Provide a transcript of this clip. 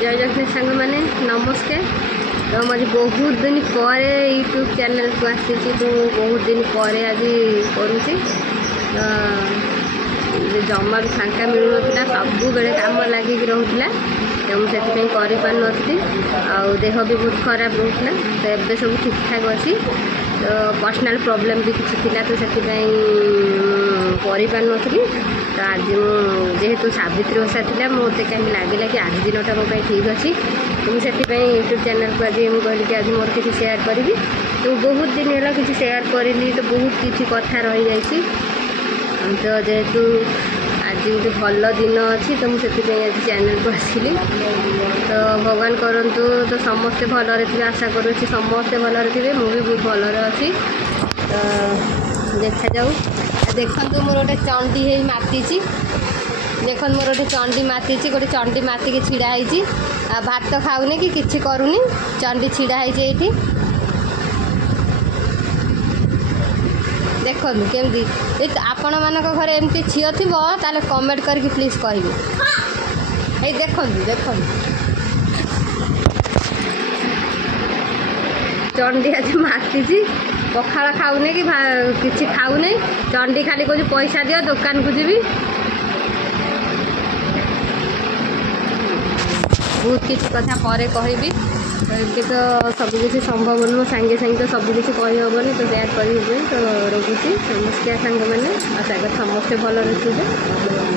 जय जगन्नाथ सांग मैंने नमस्कार। तो मुझे बहुत दिन पर यूट्यूब चैनल को आसी तो बहुत दिन पर आज करुँची जमा भी फांका मिलू ना सब बेले कम लगिक रोला तो मुझे कर पार नी देह भी बहुत खराब रोला तो एवं सब ठीक ठाक अच्छी तो पर्सनाल प्रॉब्लम भी किसी थी तो से कर नी तो आज जेहेतु सावित्री ओषा थी मत कहीं लगे कि आज दिनटा मो ठीक अच्छी तो मुझे यूट्यूब चैनल को आज मुझे कहली कि आज मोर किसी शेयर करी तो बहुत दिन है किसी शेयर करी तो बहुत किसी कथा रही जाइए तो जेहेतु आज गोटे भल दिन अच्छी तो मुझे आज चैनल को आसली तो भगवान करंतु तो समस्ते भलरे थे आशा करुँच समस्ते भलरे थे मुझे बहुत भलरे अच्छी तो देखा जाऊ देखु मोर गोटे चंडी है माती देख मोर गोटे चंडी माती गोटे चंडी मातिक छिड़ा होती भात खाऊनी कि किसी करूनी चंडी छिड़ा होती देखो केमती आपण मान घर एमती झील थी ताले कमेंट करके प्लीज कहे देखो देखो चंडी आज माती पखाड़ खाऊनी कि किसी खाऊनी चंडी खाली कह पैसा दियो दुकान को जीवी बहुत किसी कथा पर कहबी तो सबकि संभव नुह सांगे सांगे तो सबकि कहीहबनी तो शेयर कर तो रोगी नमस्कार सांग मैंने आशा कर समस्ते भल रही